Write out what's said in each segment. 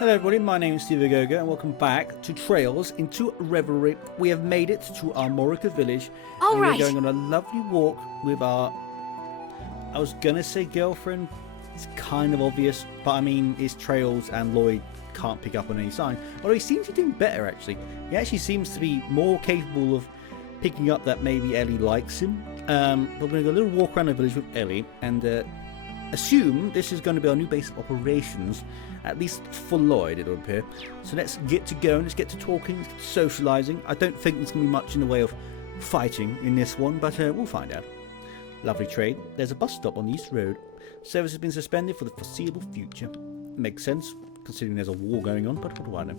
Hello everybody, my name is Steve Agogo and welcome back to Trails into Reverie. We have made it to our Morika village and we're going on a lovely walk with our, I was gonna say girlfriend, it's kind of obvious, but I mean it's Trails and Lloyd can't pick up on any sign, although he seems to be doing better actually. He actually seems to be more capable of picking up that maybe Ellie likes him. But we're going to go a little walk around the village with Ellie and assume this is going to be our new base of operations, at least for Lloyd it will appear. So let's get to going, let's get to talking, let's get to socialising. I don't think there's going to be much in the way of fighting in this one, but we'll find out. Lovely trade. There's a bus stop on the East Road. Service has been suspended for the foreseeable future. Makes sense, considering there's a war going on, but what do I know?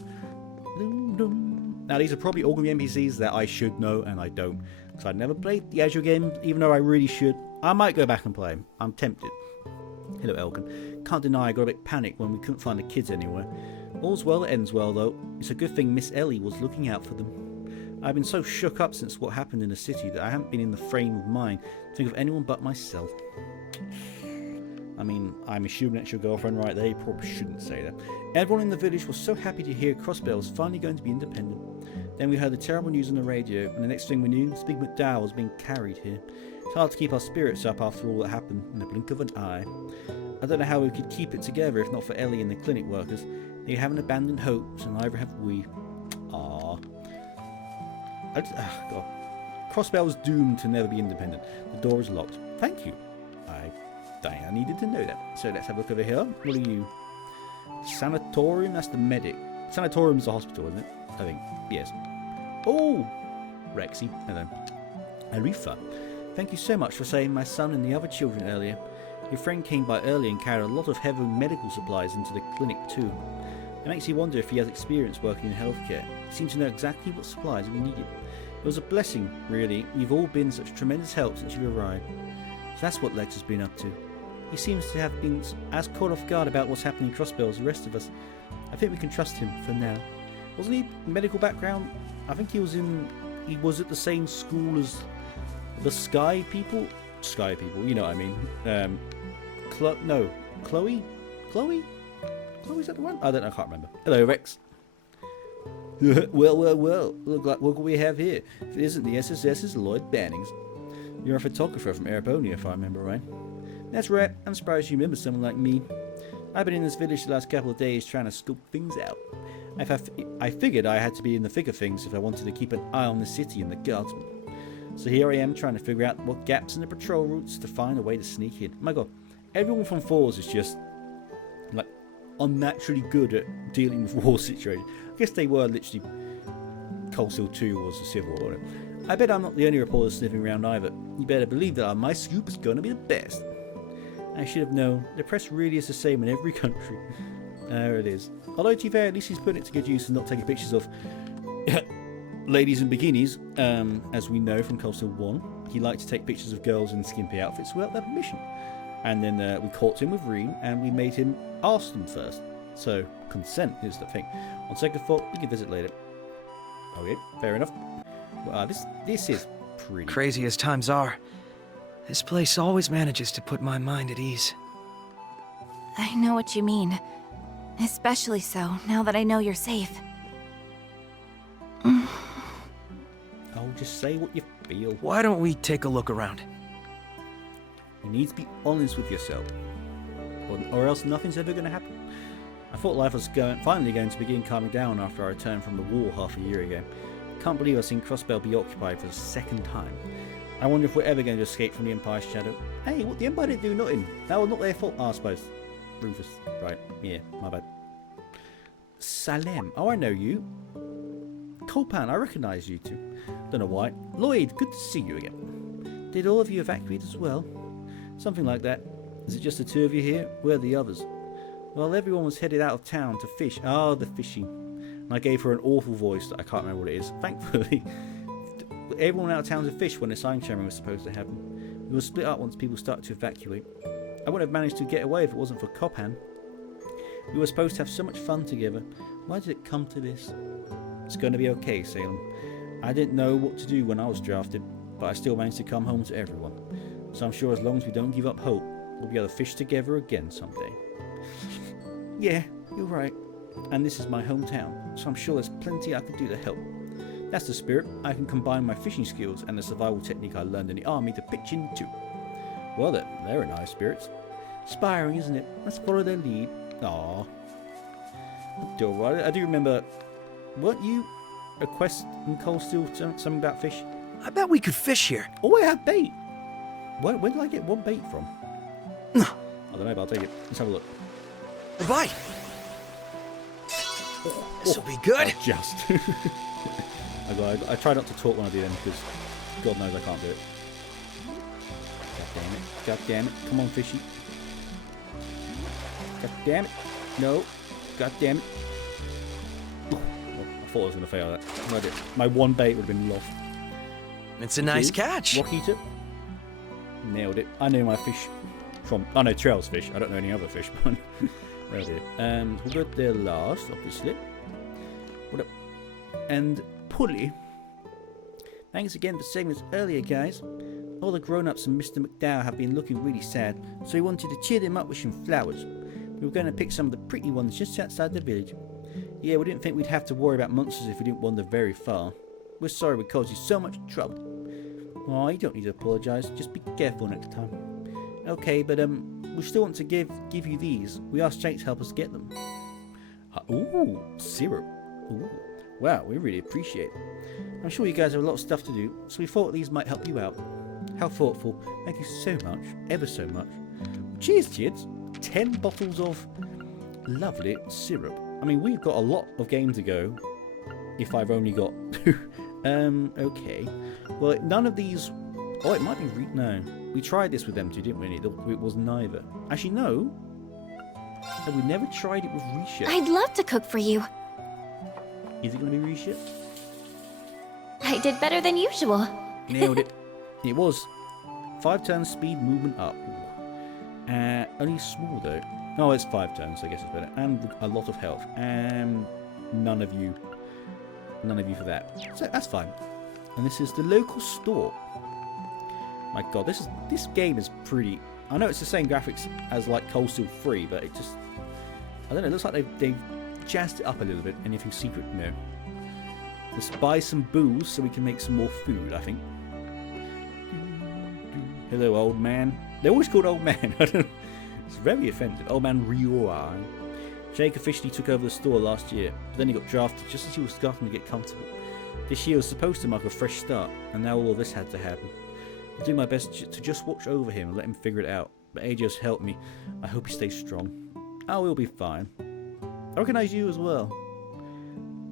Now these are probably all going to be NPCs that I should know and I don't, because I've never played the Azure game, even though I really should. I might go back and play them. I'm tempted. Hello Elkin. Can't deny I got a bit panicked when we couldn't find the kids anywhere. All's well that ends well though. It's a good thing Miss Ellie was looking out for them. I've been so shook up since what happened in the city that I haven't been in the frame of mind to think of anyone but myself. I mean, I'm assuming that's your girlfriend right there. You probably shouldn't say that. Everyone in the village was so happy to hear Crossbell was finally going to be independent. Then we heard the terrible news on the radio, and the next thing we knew, Big MacDowell was being carried here. It's hard to keep our spirits up after all that happened in the blink of an eye. I don't know how we could keep it together if not for Ellie and the clinic workers. They haven't abandoned hopes, and neither have we. God. Crossbell was doomed to never be independent. The door is locked. Thank you. Dang, I needed to know that. So let's have a look over here. What are you? Sanatorium? That's the medic. Sanatorium's the hospital, isn't it? I think. Yes. Oh! Rexy. Hello. Arifa. Thank you so much for saving my son and the other children earlier. Your friend came by early and carried a lot of heavy medical supplies into the clinic too. It makes you wonder if he has experience working in healthcare. He seems to know exactly what supplies we needed. It was a blessing, really. You've all been such tremendous help since you arrived. So that's what Lex has been up to. He seems to have been as caught off guard about what's happening in Crossbell as the rest of us. I think we can trust him for now. Wasn't he medical background? I think he was at the same school as the Sky people? Sky people, you know what I mean. Chloe? Chloe, is that the one? I don't know, I can't remember. Hello, Rex. Well. Look what we have here. If it isn't the SSS's Lloyd Bannings. You're a photographer from Arabonia, if I remember right. That's right, I'm surprised you remember someone like me. I've been in this village the last couple of days trying to scope things out. I figured I had to be in the thick of things if I wanted to keep an eye on the city and the guardsmen. So here I am trying to figure out what gaps in the patrol routes to find a way to sneak in. My god, everyone from Fours is just like unnaturally good at dealing with war situations. I guess they were literally. Coalsteel 2 was a civil war. I bet I'm not the only reporter sniffing around either. You better believe that my scoop is going to be the best. I should have known. The press really is the same in every country. There it is. Although to be fair, at least he's putting it to good use and not taking pictures of ladies in bikinis, as we know from Coalsteel 1. He liked to take pictures of girls in skimpy outfits without their permission. And then we caught him with Reen and we made him ask them first. So, consent is the thing. On second thought, we can visit later. Okay, fair enough. This is pretty crazy as times are. This place always manages to put my mind at ease. I know what you mean. Especially so, now that I know you're safe. Oh, just say what you feel. Why don't we take a look around? You need to be honest with yourself. Or else nothing's ever going to happen. I thought life was finally going to begin calming down after I returned from the war half a year ago. Can't believe I've seen Crossbell be occupied for the second time. I wonder if we're ever going to escape from the Empire's shadow. Hey, what the Empire didn't do nothing. That was not their fault. I suppose. Rufus. Right. Yeah, my bad. Salem. Oh, I know you. Colpan, I recognise you two. Don't know why. Lloyd, good to see you again. Did all of you evacuate as well? Something like that. Is it just the two of you here? Where are the others? Well, everyone was headed out of town to fish. Ah, the fishing. And I gave her an awful voice that I can't remember what it is. Thankfully, everyone out of town to fish when the sign sharing was supposed to happen. We were split up once people started to evacuate. I wouldn't have managed to get away if it wasn't for Copan. We were supposed to have so much fun together. Why did it come to this? It's going to be okay, Salem. I didn't know what to do when I was drafted, but I still managed to come home to everyone. So I'm sure as long as we don't give up hope, we'll be able to fish together again someday. Yeah, you're right. and this is my hometown, so I'm sure there's plenty I could do to help. That's the spirit. I can combine my fishing skills and the survival technique I learned in the army to pitch in too. Well, they're nice spirits. Inspiring, isn't it? Let's follow their lead. Aww. I do remember, weren't you a quest in Cold Steel, something about fish? I bet we could fish here. Oh, I have bait. Where did I get one bait from? I don't know, but I'll take it. Let's have a look. A bite. This'll be good. Just. I try not to talk when I do them because God knows I can't do it. God damn it. God damn it. Come on, fishy. God damn it. No. God damn it. Ooh, I thought I was going to fail that. My one bait would have been lost. It's a nice catch. Rock eater. Nailed it. I know my fish from... I know Trail's fish. I don't know any other fish, but... Nailed it. We'll go there last, obviously. What up? And Pulley. Thanks again for saving us earlier, guys. All the grown-ups and Mr. MacDowell have been looking really sad, so we wanted to cheer them up with some flowers. We were going to pick some of the pretty ones just outside the village. Yeah, we didn't think we'd have to worry about monsters if we didn't wander very far. We're sorry we caused you so much trouble. Oh, you don't need to apologise. Just be careful next time. Okay, but we still want to give you these. We asked Jake to help us get them. Ooh, syrup. Ooh. Wow, we really appreciate it. I'm sure you guys have a lot of stuff to do, so we thought these might help you out. How thoughtful. Thank you so much. Ever so much. Cheers, kids. 10 bottles of lovely syrup. I mean, we've got a lot of game to go. If I've only got 2. Okay. Well, none of these... Oh, it might be... No. We tried this with them too, didn't we? It was neither. Actually, no. We never tried it with Risha. I'd love to cook for you. Is it going to be Risha? I did better than usual. Nailed it. It was 5 turns speed movement up. Only small though. Oh, it's 5 turns, so I guess it's better. And a lot of health. And none of you for that. So that's fine. And this is the local store. My God, this game is pretty. I know it's the same graphics as like Cold Steel 3, but it just, I don't know. It looks like they've jazzed it up a little bit. Anything secret? No. Let's buy some booze so we can make some more food, I think. Hello, old man. They're always called old man. I don't know. It's very offended. Old man Riora. Jake officially took over the store last year, but then he got drafted just as he was starting to get comfortable. This year was supposed to mark a fresh start, and now all of this had to happen. I'll do my best to just watch over him and let him figure it out, but AJ's helped me. I hope he stays strong. Oh, he'll be fine. I recognise you as well.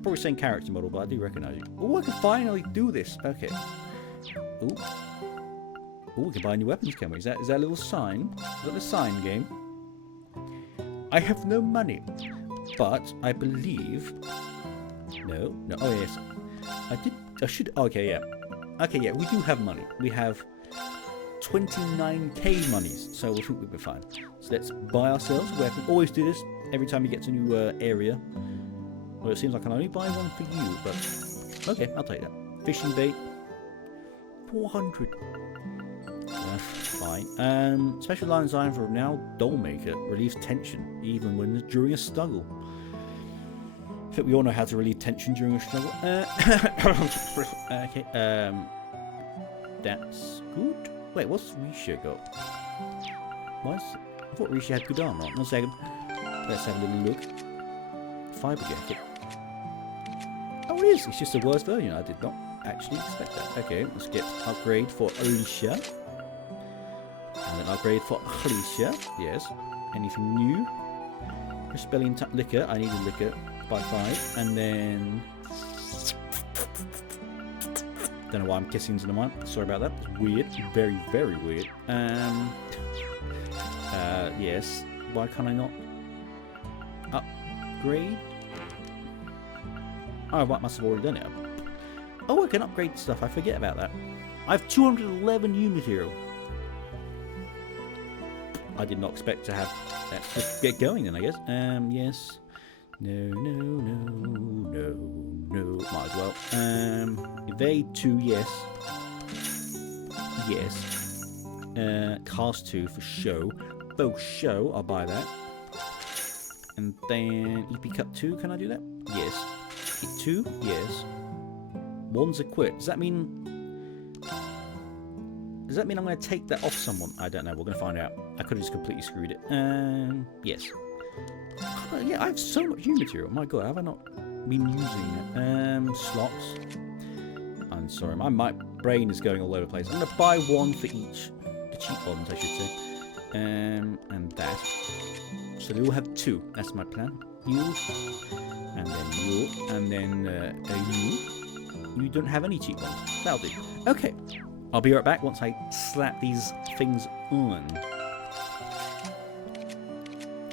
Probably same character model, but I do recognise you. Oh, I can finally do this. Okay. Ooh. Oh, we can buy new weapons, can we? Is that a little sign? Is that the sign game? I have no money, but I believe... No. Oh, yes. I should... Okay, yeah. Okay, yeah, we do have money. We have 29k monies, so we think we'll be fine. So let's buy ourselves a weapon. Always do this every time you get to a new area. Well, it seems like I can only buy one for you, but... Okay, I'll take that. Fishing bait. 400. That's fine. Special line design for now doll maker relieves tension even when during a struggle. I think we all know how to relieve tension during a struggle. Okay. That's good. Wait, what's Risha got? I thought Risha had good armor. 1 second. Let's have a little look. Fiber jacket. Oh, it is. It's just a worse version. I did not actually expect that. Okay, let's get upgrade for Alicia. And an upgrade for Alicia. Yes. Anything new? Spelling liquor. I need a liquor by 5. And then... Don't know why I'm kissing into the mic. Sorry about that. It's weird. Very, very weird. Yes. Why can't I not... Upgrade? Oh, I must have already done it. Oh, I can upgrade stuff. I forget about that. I have 211 new material. I did not expect to have... Let's just get going then, I guess. Yes. No. Might as well. Evade 2, yes. Yes. Cast 2 for show. For show, I'll buy that. And then EP cut 2, can I do that? Yes. EP 2, yes. 1's equipped. Does that mean I'm going to take that off someone? I don't know. We're going to find out. I could have just completely screwed it. Yes. Yeah, I have so much new material. My god, have I not been using it? Slots. I'm sorry, my brain is going all over the place. I'm going to buy one for each. The cheap ones, I should say. And that. So they all have 2. That's my plan. You. And then you. And then you. You don't have any cheap ones. That'll do. Okay. I'll be right back once I slap these things on.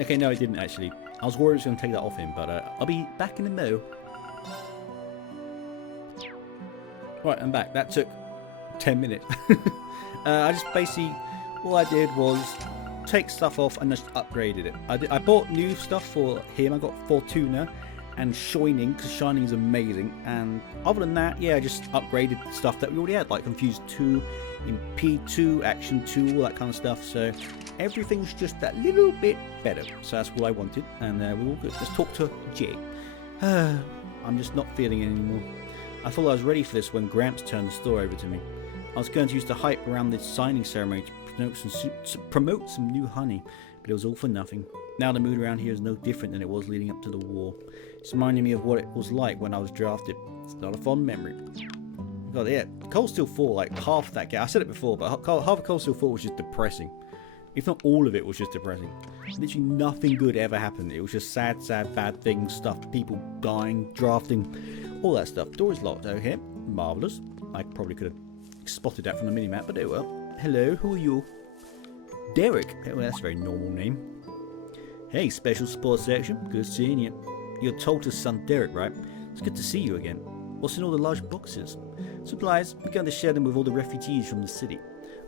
Okay, no, I didn't actually. I was worried I was going to take that off him, but I'll be back in a mo. Right, I'm back. That took 10 minutes. I just basically, all I did was take stuff off and just upgraded it. I bought new stuff for him. I got Fortuna and Shining, because Shining is amazing. And other than that, yeah, I just upgraded stuff that we already had, like Confused 2, P2, Action 2, all that kind of stuff. So everything's just that little bit better. So that's what I wanted, and we're all good. Let's talk to Jay. I'm just not feeling it anymore. I thought I was ready for this when Gramps turned the store over to me. I was going to use the hype around the signing ceremony to promote some new honey, but it was all for nothing. Now the mood around here is no different than it was leading up to the war. It's reminding me of what it was like when I was drafted. It's not a fond memory. God, yeah, Cold Steel 4, like half that game. I said it before, but half of Cold Steel 4 was just depressing. If not all of it was just depressing. Literally nothing good ever happened. It was just sad, bad things, stuff, people dying, drafting, all that stuff. Door is locked. Okay, marvellous. I probably could have spotted that from the minimap, but oh well. Hello, who are you? Derek. Oh, that's a very normal name. Hey, Special Sports Section. Good seeing you. You're Tolta's son Derek, right? It's good to see you again. What's in all the large boxes? Supplies. We're going to share them with all the refugees from the city.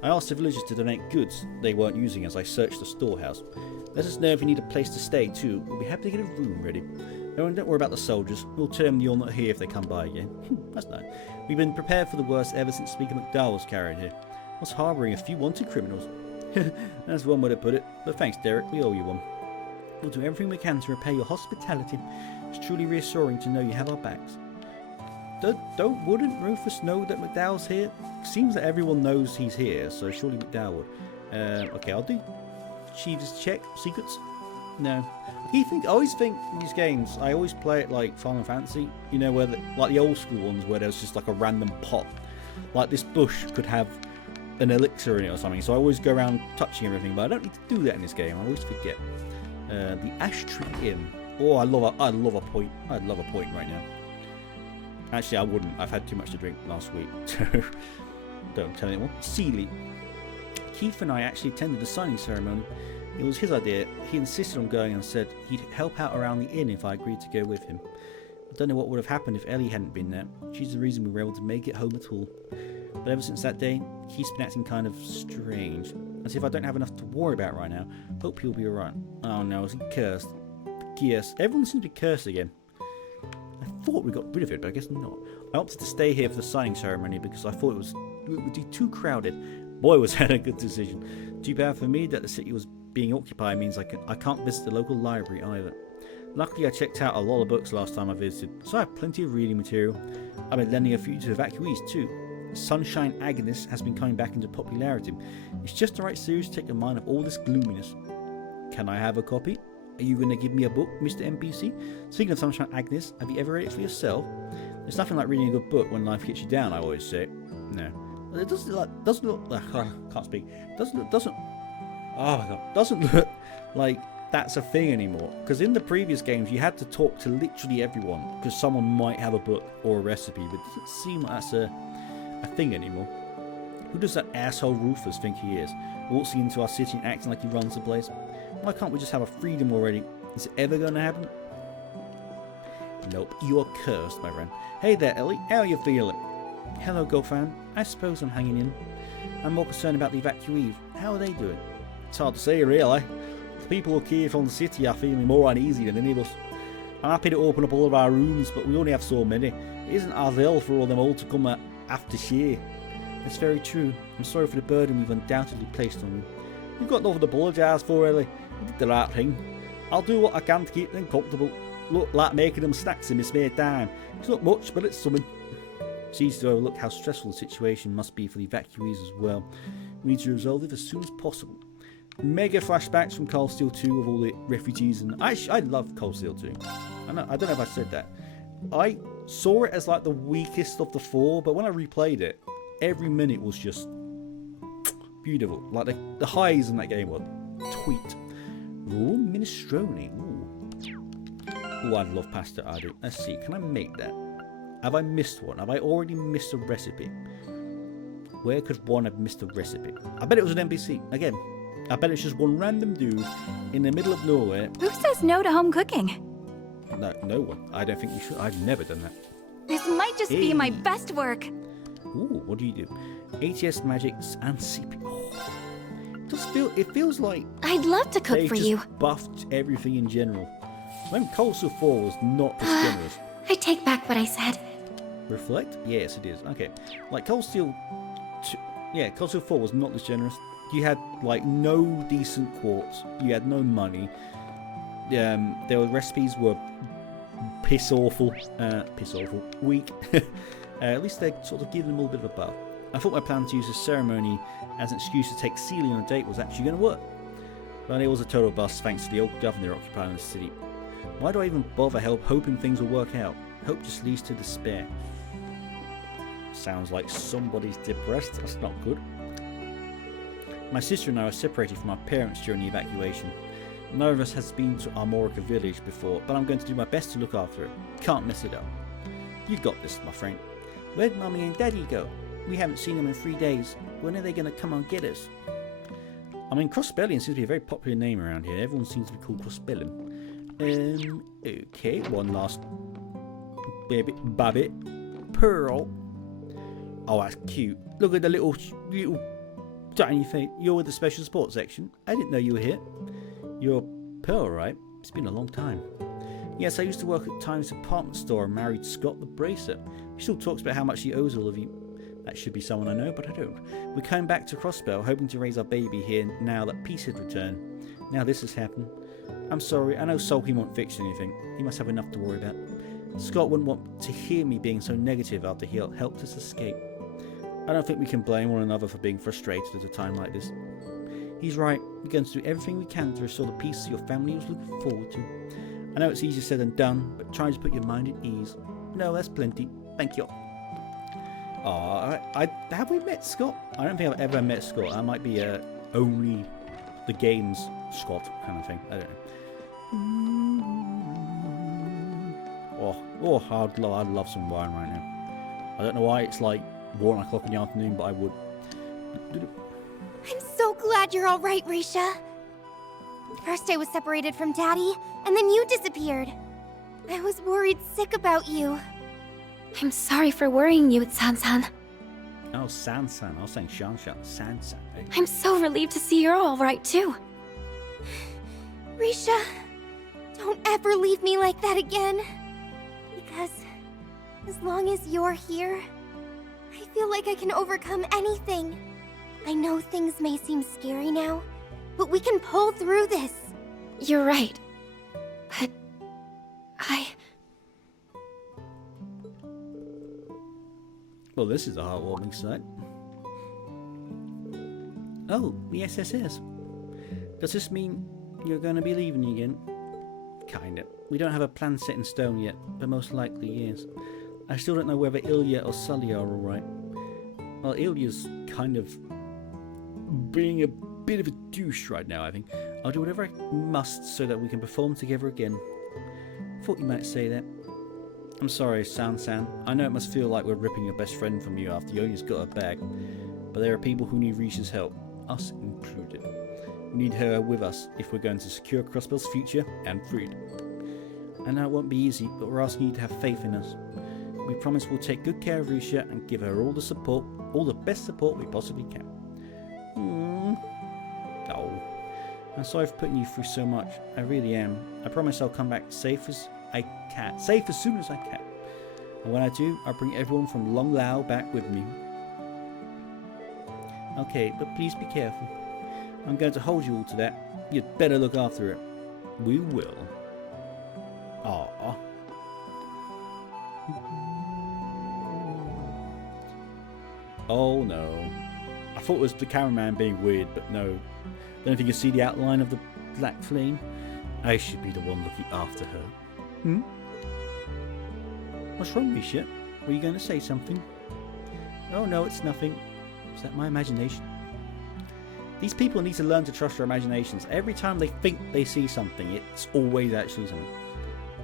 I asked the villagers to donate goods they weren't using as I searched the storehouse. Let us know if you need a place to stay too. We'll be happy to get a room ready. Oh, and don't worry about the soldiers. We'll tell them you're not here if they come by again. That's nice. We've been prepared for the worst ever since Speaker MacDowell was carried here. What's harbouring a few wanted criminals? That's one way to put it. But thanks, Derek. We owe you one. We'll do everything we can to repay your hospitality. It's truly reassuring to know you have our backs. Wouldn't Rufus know that MacDowell's here? Seems that everyone knows he's here, so surely MacDowell would. Okay, I'll do Chief's check. Secrets? No. I always think in these games, I always play it like Final Fantasy, you know, where like the old school ones where there's just like a random pot. Like this bush could have an elixir in it or something, so I always go around touching everything, but I don't need to do that in this game. I always forget. The Ash Tree Inn. Oh, I'd love a point. I'd love a point right now. Actually, I wouldn't. I've had too much to drink last week, so don't tell anyone. Seeley. Keith and I actually attended the signing ceremony. It was his idea. He insisted on going and said he'd help out around the inn if I agreed to go with him. I don't know what would have happened if Ellie hadn't been there. She's the reason we were able to make it home at all. But ever since that day, Keith's been acting kind of strange. As if I don't have enough to worry about right now. Hope he'll be alright. Oh no, is he cursed? Yes, everyone seems to be cursed again. I thought we got rid of it, but I guess not. I opted to stay here for the signing ceremony because I thought it would be too crowded. Boy, was that a good decision. Too bad for me that the city was being occupied means I can't visit the local library either. Luckily, I checked out a lot of books last time I visited, so I have plenty of reading material. I've been lending a few to evacuees too. Sunshine Agnes has been coming back into popularity. It's just the right series to take the mind of all this gloominess. Can I have a copy? Are you going to give me a book, Mr. NPC? Speaking of Sunshine Agnes, have you ever read it for yourself? There's nothing like reading a good book when life gets you down, I always say. No. It doesn't look like that's a thing anymore. Because in the previous games, you had to talk to literally everyone because someone might have a book or a recipe, but it doesn't seem like that's a thing anymore. Who does that asshole Rufus think he is? Waltzing into our city and acting like he runs the place? Why can't we just have a freedom already? Is it ever going to happen? Nope, you're cursed, my friend. Hey there, Ellie. How are you feeling? Hello, girlfriend. I suppose I'm hanging in. I'm more concerned about the evacuees. How are they doing? It's hard to say, really. The people here from the city are feeling more uneasy than any of us. I'm happy to open up all of our rooms, but we only have so many. It isn't our will for all them all to come after share. It's very true. I'm sorry for the burden we've undoubtedly placed on you. You've got nothing to apologise for, Ellie. You did the right thing. I'll do what I can to keep them comfortable. Look like making them snacks in my spare time. It's not much, but it's something. It's easy to overlook how stressful the situation must be for the evacuees as well. We need to resolve it as soon as possible. Mega flashbacks from Cold Steel 2 of all the refugees, and I love Cold Steel 2. I don't know if I said that. I saw it as like the weakest of the 4, but when I replayed it, every minute was just beautiful. Like the highs in that game were tweet. Raw minestrone. Ooh, I'd love pasta. I do. Let's see. Can I make that? Have I missed one? Have I already missed a recipe? Where could one have missed a recipe? I bet it was an NPC. Again, I bet it's just one random dude in the middle of nowhere. Who says no to home cooking? No one. I don't think you should. I've never done that. This might just be my best work. Ooh, what do you do? ATS magics and CP. Oh, it feels like I'd love to cook for you. Buffed everything in general. When Cold Steel 4 was not as generous. I take back what I said. Reflect? Yes, it is. Okay. Like Cold Steel 4 was not this generous. You had like no decent quartz. You had no money. Their recipes were piss awful. Weak. At least they're sort of giving them a little bit of a buff. I thought my plan to use this ceremony as an excuse to take Celia on a date was actually going to work. But it was a total bust thanks to the old governor occupying the city. Why do I even bother hoping things will work out? Hope just leads to despair. Sounds like somebody's depressed. That's not good. My sister and I were separated from our parents during the evacuation. None of us has been to Armorica village before, but I'm going to do my best to look after it. Can't mess it up. You got this, my friend. Where'd Mummy and Daddy go? We haven't seen them in 3 days. When are they going to come and get us? I mean, Crossbellion seems to be a very popular name around here. Everyone seems to be called Crossbellion. Okay, one last Babbit. Pearl. Oh, that's cute. Look at the little tiny face. You're with the special support section. I didn't know you were here. You're Pearl, right? It's been a long time. Yes, I used to work at Times department store and married Scott the Bracer. He still talks about how much he owes all of you. That should be someone I know, but I don't. We're coming back to Crossbell, hoping to raise our baby here now that peace had returned. Now this has happened. I'm sorry, I know Sulky won't fix anything. He must have enough to worry about. Scott wouldn't want to hear me being so negative after he helped us escape. I don't think we can blame one another for being frustrated at a time like this. He's right. We're going to do everything we can to restore the peace your family was looking forward to. I know it's easier said than done, but try to put your mind at ease. No, that's plenty. Thank you. Have we met Scott? I don't think I've ever met Scott. That might be only the game's Scott kind of thing. I don't know. I'd love some wine right now. I don't know why it's like 1 o'clock in the afternoon, but I would. I'm so glad you're all right, Risha. First I was separated from Daddy, and then you disappeared. I was worried sick about you. I'm sorry for worrying you, Shanshan. Oh, Shanshan. I was saying Shanshan. Shanshan. Eh? I'm so relieved to see you're all right, too. Risha, don't ever leave me like that again. Because as long as you're here, I feel like I can overcome anything. I know things may seem scary now, but we can pull through this. You're right. But Well, this is a heartwarming sight. Oh, the SSS. Does this mean you're going to be leaving again? Kinda. We don't have a plan set in stone yet, but most likely yes. I still don't know whether Ilya or Sully are alright. Well, Ilya's kind of being a bit of a douche right now, I think. I'll do whatever I must so that we can perform together again. Thought you might say that. I'm sorry, Shanshan. I know it must feel like we're ripping your best friend from you after you only just got her back, but there are people who need Risha's help, us included. We need her with us if we're going to secure Crossbell's future and freedom. I know it won't be easy, but we're asking you to have faith in us. We promise we'll take good care of Risha and give her all the best support we possibly can. Oh, I'm sorry for putting you through so much. I really am. I promise I'll come back safe as soon as I can. And when I do, I'll bring everyone from Long Lao back with me. Okay, but please be careful. I'm going to hold you all to that. You'd better look after it. We will. Aww. Oh no. I thought it was the cameraman being weird, but no. Don't know if you can see the outline of the black flame. I should be the one looking after her. Hmm? What's wrong, Misha? Were you going to say something? Oh no, it's nothing. Is that my imagination? These people need to learn to trust their imaginations. Every time they think they see something, it's always actually something.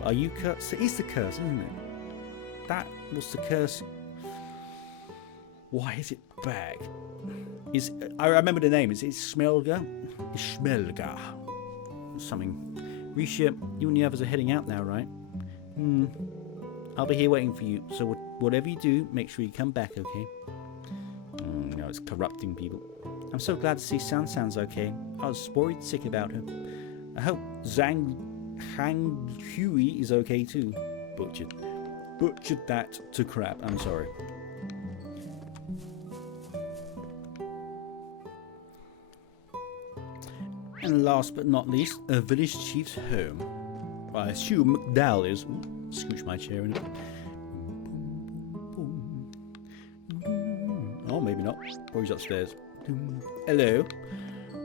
Are you cursed? It's the curse, isn't it? That was the curse. Why is it back? I remember the name. Is it Smelga? It's Smelga. Something. Risha, you and the others are heading out now, right? I'll be here waiting for you. So whatever you do, make sure you come back, okay? No, it's corrupting people. I'm so glad to see Shanshan's okay. I was worried sick about her. I hope Hang Hui is okay too. Butchered that to crap. I'm sorry. And last but not least, a village chief's home. I assume MacDowell is. Ooh, scooch my chair in it. Oh, maybe not. Or he's upstairs. Hello.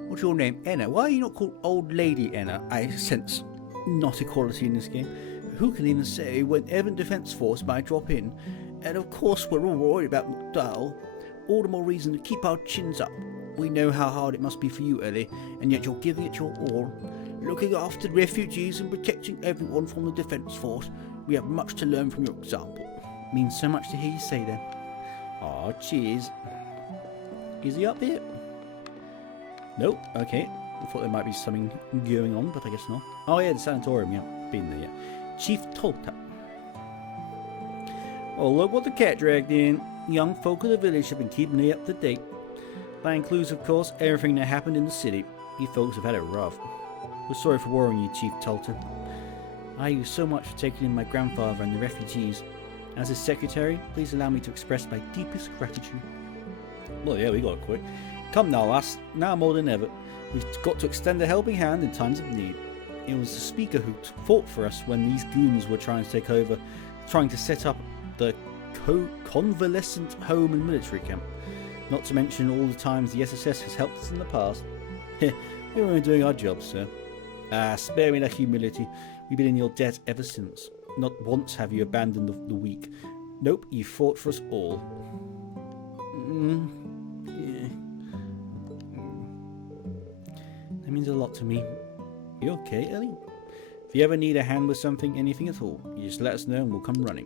What's your name? Enna. Why are you not called Old Lady Enna? I sense not equality in this game. Who can even say when Evan Defense Force might drop in? And of course we're all worried about MacDowell. All the more reason to keep our chins up. We know how hard it must be for you, Ellie, and yet you're giving it your all. Looking after the refugees and protecting everyone from the Defence Force. We have much to learn from your example. Means so much to hear you say that. Aw, cheers. Is he up here? Nope, okay. I thought there might be something going on, but I guess not. Oh yeah, the sanatorium, yeah. Been there yet. Chief Tolta. Oh, look what the cat dragged in. Young folk of the village have been keeping me up to date. That includes, of course, everything that happened in the city. You folks have had it rough. We're sorry for worrying you, Chief Tolta. I owe you so much for taking in my grandfather and the refugees. As his secretary, please allow me to express my deepest gratitude. Well, yeah, we got it quick. Come now, lass. Now more than ever. We've got to extend a helping hand in times of need. It was the Speaker who fought for us when these goons were trying to take over, trying to set up the convalescent home and military camp. Not to mention all the times the SSS has helped us in the past. We were doing our job, sir. Spare me that humility. We've been in your debt ever since. Not once have you abandoned the weak. Nope, you fought for us all. Yeah. That means a lot to me. You okay, Ellie? If you ever need a hand with something, anything at all, you just let us know and we'll come running.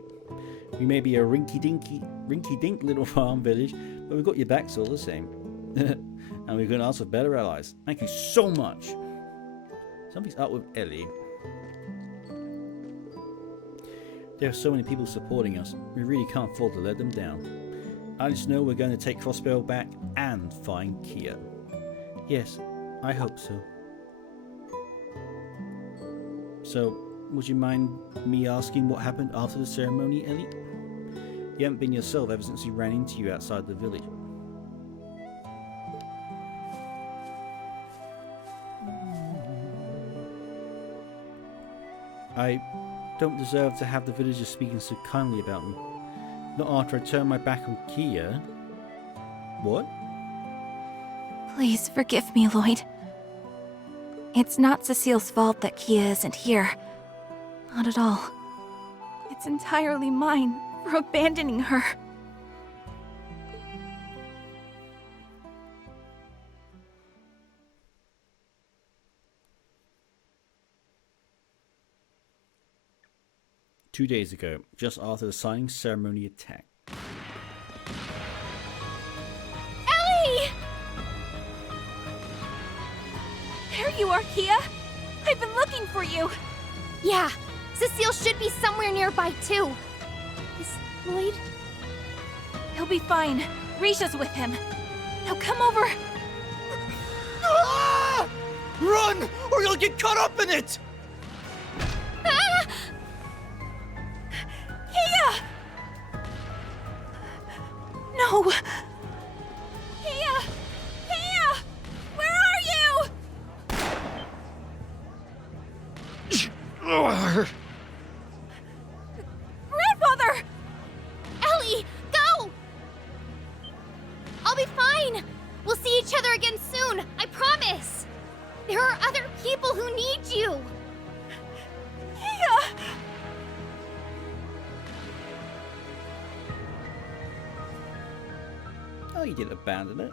We may be a rinky-dink little farm village, but we've got your backs all the same. And we couldn't ask for better allies. Thank you so much. Something's up with Ellie. There are so many people supporting us. We really can't afford to let them down. I just know we're going to take Crossbell back and find Kia. Yes, I hope so. So, would you mind me asking what happened after the ceremony, Ellie? You haven't been yourself ever since he ran into you outside the village. I don't deserve to have the villagers speaking so kindly about me. Not after I turned my back on Kia. What? Please forgive me, Lloyd. It's not Cecile's fault that Kia isn't here. Not at all. It's entirely mine for abandoning her. Two days ago, just after the signing ceremony attack. Ellie! There you are, Kia! I've been looking for you! Yeah, Cecile should be somewhere nearby too. Is Lloyd? He'll be fine. Risha's with him. Now come over. Ah! Run, or you'll get caught up in it! Ah! Kia! No! Kia! Kia! Where are you? No, you didn't abandon it.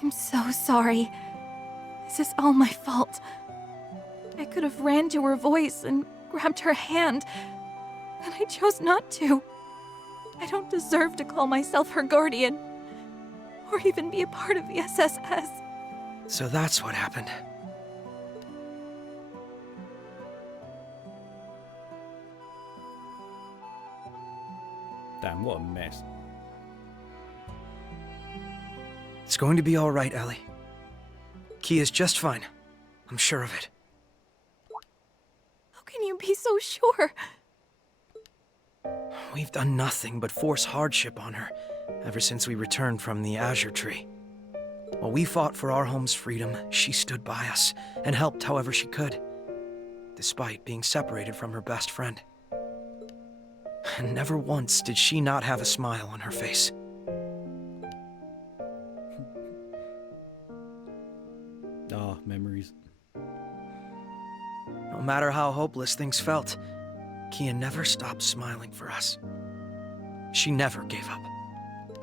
I'm so sorry. This is all my fault. I could have ran to her voice and grabbed her hand, but I chose not to. I don't deserve to call myself her guardian, or even be a part of the SSS. So that's what happened. Damn, what a mess. It's going to be all right, Ellie. Kia's just fine. I'm sure of it. How can you be so sure? We've done nothing but force hardship on her ever since we returned from the Azure Tree. While we fought for our home's freedom, she stood by us and helped however she could, despite being separated from her best friend. And never once did she not have a smile on her face. Ah, memories. No matter how hopeless things felt, Kia never stopped smiling for us. She never gave up.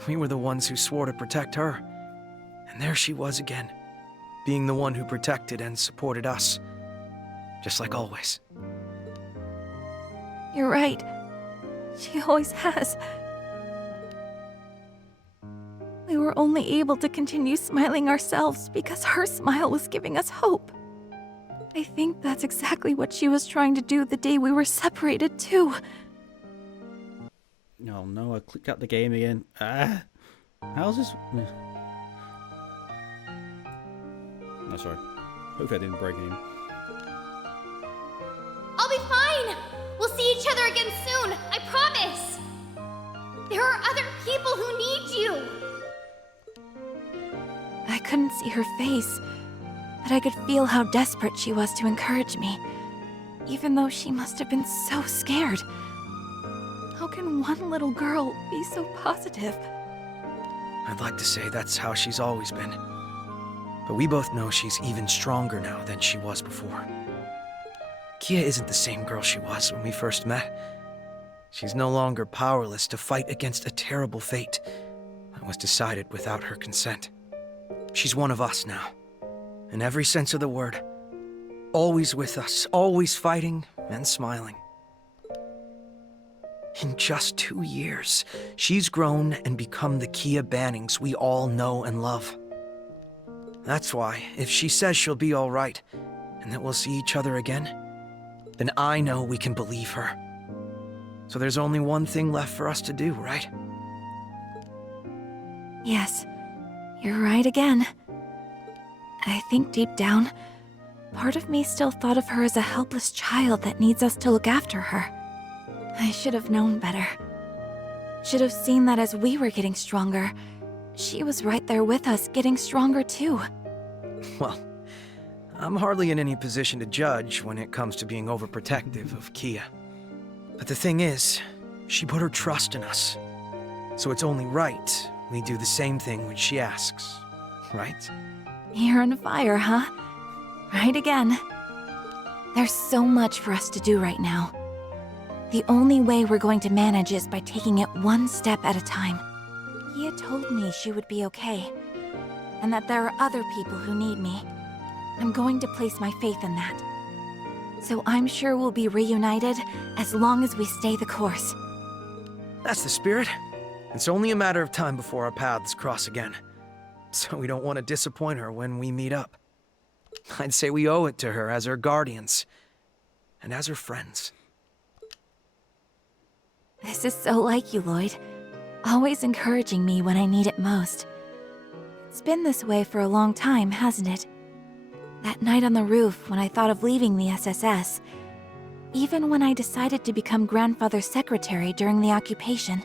We were the ones who swore to protect her. And there she was again, being the one who protected and supported us. Just like always. You're right. She always has. We were only able to continue smiling ourselves because her smile was giving us hope. I think that's exactly what she was trying to do the day we were separated, too. Oh no, I clicked out the game again. Ah! How's this? No, sorry. Hopefully I didn't break anything. I'll be fine! We'll see each other again soon, I promise! There are other people who need you! I couldn't see her face, but I could feel how desperate she was to encourage me, even though she must have been so scared. How can one little girl be so positive? I'd like to say that's how she's always been. But we both know she's even stronger now than she was before. Kia isn't the same girl she was when we first met. She's no longer powerless to fight against a terrible fate that was decided without her consent. She's one of us now, in every sense of the word. Always with us, always fighting and smiling. In just 2 years, she's grown and become the Kia Bannings we all know and love. That's why, if she says she'll be all right, and that we'll see each other again, then I know we can believe her. So there's only one thing left for us to do, right? Yes, you're right again. I think deep down, part of me still thought of her as a helpless child that needs us to look after her. I should have known better. Should have seen that as we were getting stronger, she was right there with us, getting stronger too. Well, I'm hardly in any position to judge when it comes to being overprotective of Kia. But the thing is, she put her trust in us. So it's only right we do the same thing when she asks, right? You're on fire, huh? Right again. There's so much for us to do right now. The only way we're going to manage is by taking it one step at a time. Kia told me she would be okay, and that there are other people who need me. I'm going to place my faith in that. So I'm sure we'll be reunited as long as we stay the course. That's the spirit. It's only a matter of time before our paths cross again. So we don't want to disappoint her when we meet up. I'd say we owe it to her as her guardians, and as her friends. This is so like you, Lloyd. Always encouraging me when I need it most. It's been this way for a long time, hasn't it? That night on the roof when I thought of leaving the SSS. Even when I decided to become grandfather's secretary during the occupation.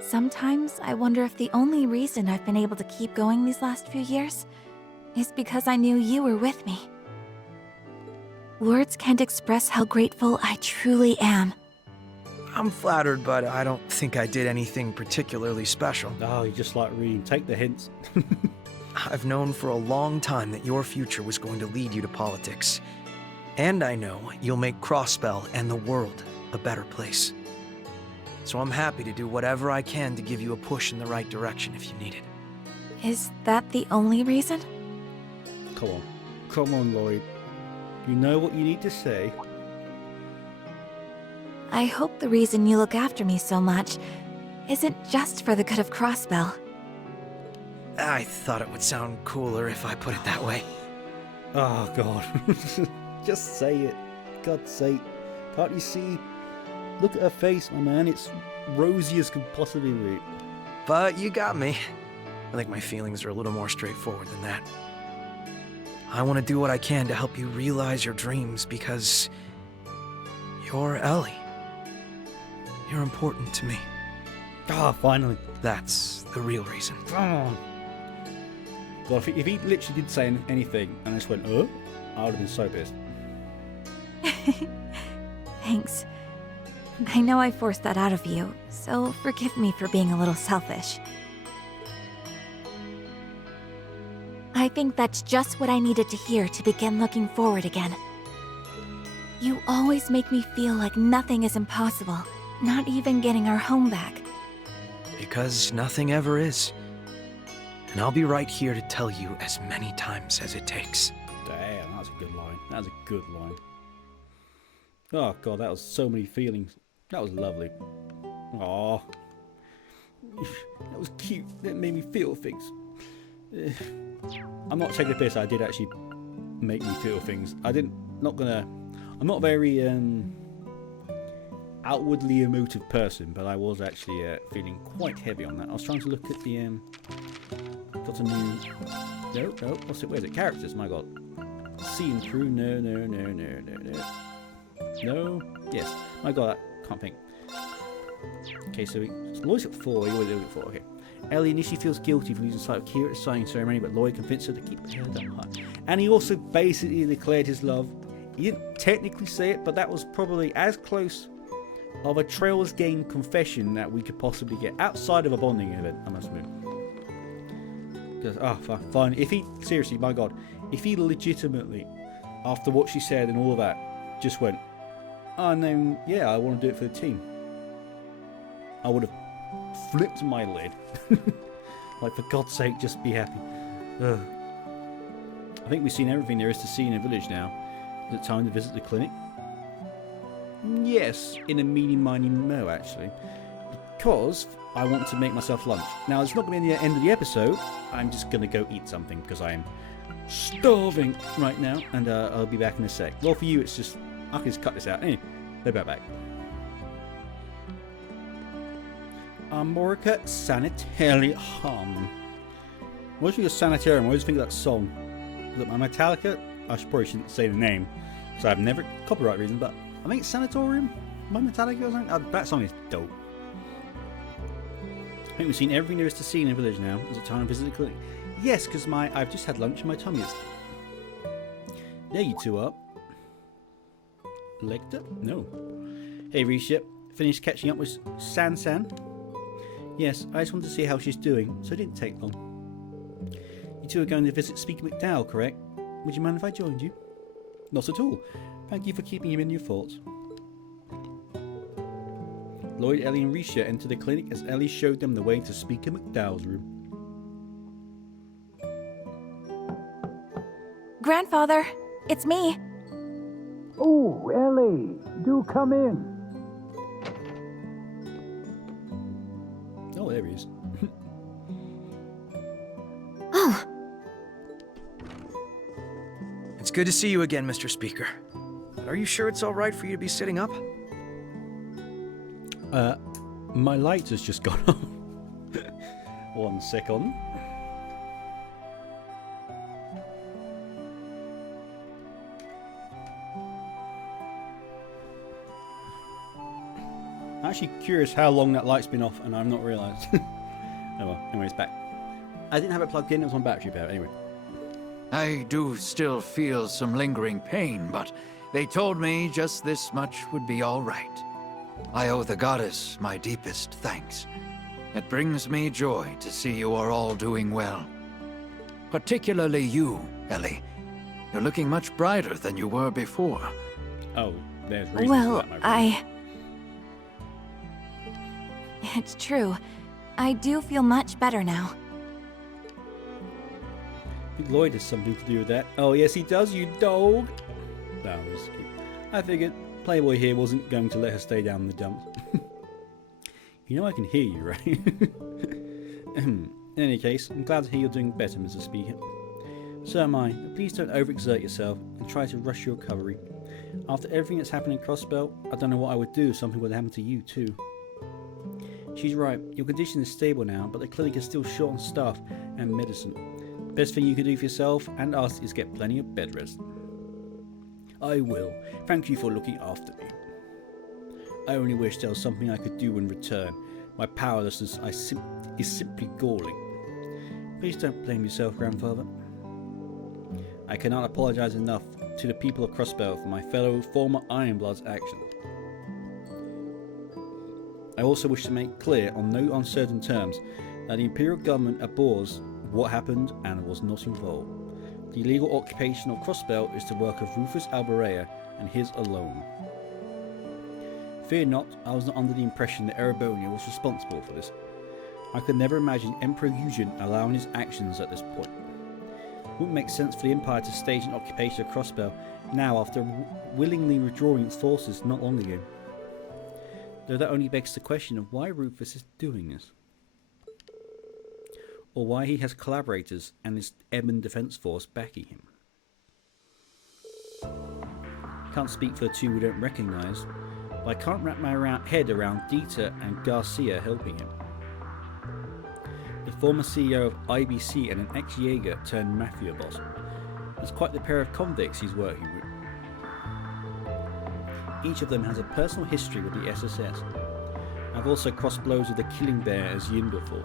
Sometimes I wonder if the only reason I've been able to keep going these last few years is because I knew you were with me. Words can't express how grateful I truly am. I'm flattered, but I don't think I did anything particularly special. Oh, you just like reading. Take the hints. I've known for a long time that your future was going to lead you to politics. And I know you'll make Crossbell and the world a better place. So I'm happy to do whatever I can to give you a push in the right direction if you need it. Is that the only reason? Come on. Come on, Lloyd. You know what you need to say. I hope the reason you look after me so much isn't just for the good of Crossbell. I thought it would sound cooler if I put it that way. Oh, God. Just say it. God's sake. Can't you see? Look at her face, my man. It's rosy as could possibly be. But you got me. I think my feelings are a little more straightforward than that. I want to do what I can to help you realize your dreams because you're Ellie. You're important to me. Ah, finally. That's the real reason. Oh. God, if he literally did say anything and I just went, oh, I would have been so pissed. Thanks. I know I forced that out of you, so forgive me for being a little selfish. I think that's just what I needed to hear to begin looking forward again. You always make me feel like nothing is impossible, not even getting our home back. Because nothing ever is. And I'll be right here to tell you as many times as it takes. Damn, that was a good line. That was a good line. Oh, God, that was so many feelings. That was lovely. Aww. That was cute. That made me feel things. I'm not taking a piss. I did actually make me feel things. I'm not very outwardly emotive person, but I was actually feeling quite heavy on that. I was trying to look at the got a new no, where's it? Characters, my God. Seeing through, no. No, yes, my God, I can't think. Okay, so Lloyd's at 4, you're at 4, okay. Ellie initially feels guilty for losing sight of Kira at the signing ceremony, but Lloyd convinced her to keep her head up high. And he also basically declared his love. He didn't technically say it, but that was probably as close of a Trails game confession that we could possibly get outside of a bonding event, I must admit. Because, fine. If he, seriously, my God, if he legitimately, after what she said and all of that, just went, oh, no, yeah, I want to do it for the team, I would have flipped my lid. Like, for God's sake, just be happy. Ugh. I think we've seen everything there is to see in a village now. Is it time to visit the clinic? Yes, in a meeny-miny mo, actually. Because I want to make myself lunch. Now, it's not going to be the end of the episode. I'm just going to go eat something because I am starving right now. And I'll be back in a sec. Well, for you, it's just... I can just cut this out. Anyway, be back. Amorica Sanitarium. What's your sanitarium? I always think of that song. Is it my Metallica? Probably shouldn't say the name. So I've never... Copyright reason, but... I think it's Sanatorium by Metallica or something. That song is dope. I think we've seen everything there is to see in a village now. Is it time to visit the clinic? Yes, because I've just had lunch and my tummy is... There you two are. Lecter? No. Hey, Risha. Finished catching up with Shanshan? Yes, I just wanted to see how she's doing, so it didn't take long. You two are going to visit Speaker MacDowell, correct? Would you mind if I joined you? Not at all. Thank you for keeping him in your thoughts. Lloyd, Ellie and Risha enter the clinic as Ellie showed them the way to Speaker MacDowell's room. Grandfather, it's me. Oh, Ellie, do come in. Oh, there he is. Oh. It's good to see you again, Mr. Speaker. But are you sure it's all right for you to be sitting up? My light has just gone off. 1 second. I'm actually curious how long that light's been off and I've not realised. Oh well, anyway, it's back. I didn't have it plugged in, it was on battery power, anyway. I do still feel some lingering pain, but they told me just this much would be all right. I owe the goddess my deepest thanks. It brings me joy to see you are all doing well. Particularly you, Ellie. You're looking much brighter than you were before. Oh, there's reasons Well, for that, my friend. It's true. I do feel much better now. I think Lloyd has something to do with that. Oh, yes, he does, you dog. That was cute. I figured Playboy here wasn't going to let her stay down in the dumps. You know I can hear you, right? In any case, I'm glad to hear you're doing better, Mr. Speaker. So am I, but please don't overexert yourself and try to rush your recovery. After everything that's happened in Crossbelt, I don't know what I would do if something would happen to you too. She's right, your condition is stable now, but the clinic is still short on staff and medicine. The best thing you can do for yourself and us is get plenty of bed rest. I will. Thank you for looking after me. I only wish there was something I could do in return. My powerlessness is simply galling. Please don't blame yourself, Grandfather. I cannot apologize enough to the people of Crossbelt for my fellow former Ironblood's actions. I also wish to make clear on no uncertain terms that the Imperial government abhors what happened and was not involved. The illegal occupation of Crossbelt is the work of Rufus Alberea and his alone. Fear not, I was not under the impression that Erebonia was responsible for this. I could never imagine Emperor Eugen allowing his actions at this point. It wouldn't make sense for the Empire to stage an occupation of Crossbelt now after willingly withdrawing its forces not long ago. Though that only begs the question of why Rufus is doing this. Or why he has collaborators and his Ebon Defense Force backing him. Can't speak for the two we don't recognise, but I can't wrap my head around Dieter and Garcia helping him. The former CEO of IBC and an ex-Jaeger turned mafia boss. It's quite the pair of convicts he's working with. Each of them has a personal history with the SSS. I've also crossed blows with the Killing Bear as Yin before.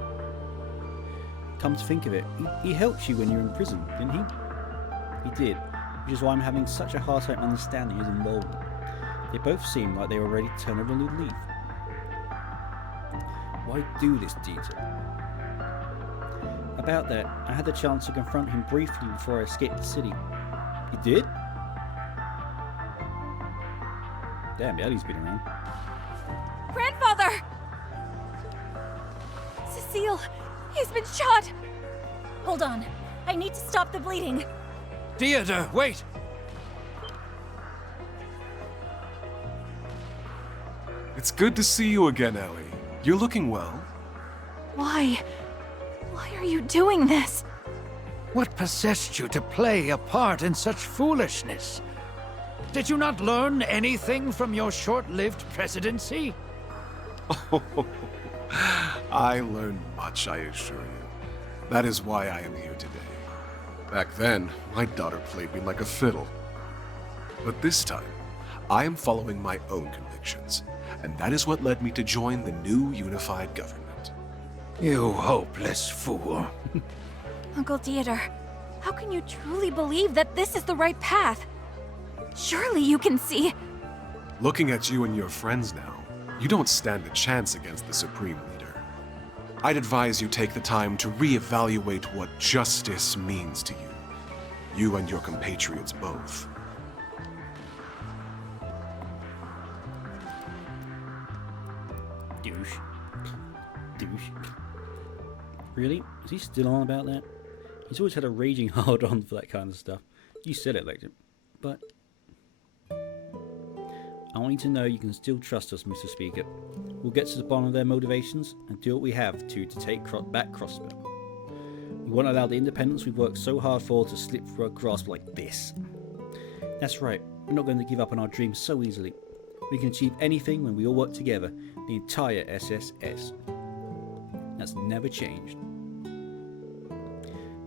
Come to think of it, he helped you when you were in prison, didn't he? He did, which is why I'm having such a hard time understanding his involvement. They both seem like they were ready to turn over a new leaf. Why do this, Dieter? About that, I had the chance to confront him briefly before I escaped the city. You did? Damn, Ellie's been around. Grandfather! Cecile, he's been shot! Hold on. I need to stop the bleeding. Dieter, wait! It's good to see you again, Ellie. You're looking well. Why? Why are you doing this? What possessed you to play a part in such foolishness? Did you not learn anything from your short-lived presidency? I learned much, I assure you. That is why I am here today. Back then, my daughter played me like a fiddle. But this time, I am following my own convictions, and that is what led me to join the new unified government. You hopeless fool. Uncle Dieter, how can you truly believe that this is the right path? Surely you can see... Looking at you and your friends now, you don't stand a chance against the Supreme Leader. I'd advise you take the time to reevaluate what justice means to you. You and your compatriots both. Douche. Really? Is he still on about that? He's always had a raging hard on for that kind of stuff. You said it, Lecter. But I want you to know you can still trust us, Mr. Speaker. We'll get to the bottom of their motivations and do what we have to take back Crossbelt. We won't allow the independence we've worked so hard for to slip through our grasp like this. That's right, we're not going to give up on our dreams so easily. We can achieve anything when we all work together, the entire SSS. That's never changed.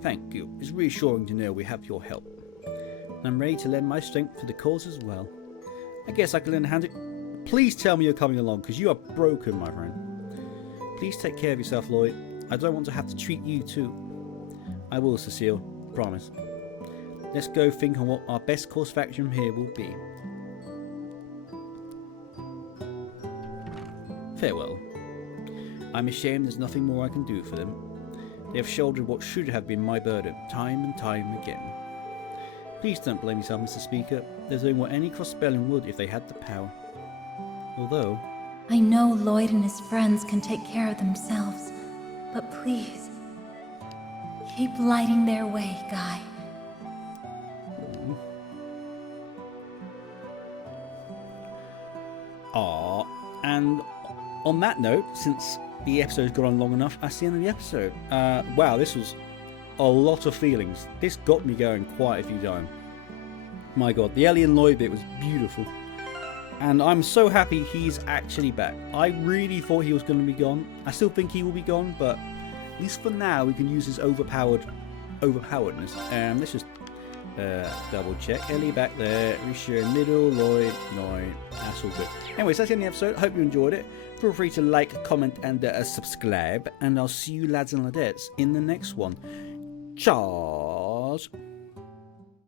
Thank you. It's reassuring to know we have your help. And I'm ready to lend my strength to the cause as well. I guess I can lend a hand. Please tell me you're coming along, because you are broken, my friend. Please take care of yourself, Lloyd. I don't want to have to treat you too. I will, Cecile. Promise. Let's go think on what our best course of action here will be. Farewell. I'm ashamed there's nothing more I can do for them. They have shouldered what should have been my burden, time and time again. Please don't blame yourself, Mr. Speaker. They're doing what any Crossbellian would if they had the power. Although, I know Lloyd and his friends can take care of themselves, but please, keep lighting their way, Guy. And on that note, since the episode's gone on long enough, that's the end of the episode. Wow, this was a lot of feelings. This got me going quite a few times. My god, the Ellie and Lloyd bit was beautiful. And I'm so happy he's actually back. I really thought he was going to be gone. I still think he will be gone, but at least for now we can use his overpoweredness. Let's just double check. Ellie back there, Risha in middle, Lloyd, that's all good. Anyways, that's the end of the episode. Hope you enjoyed it. Feel free to like, comment, and subscribe. And I'll see you lads and ladettes in the next one. Cheers.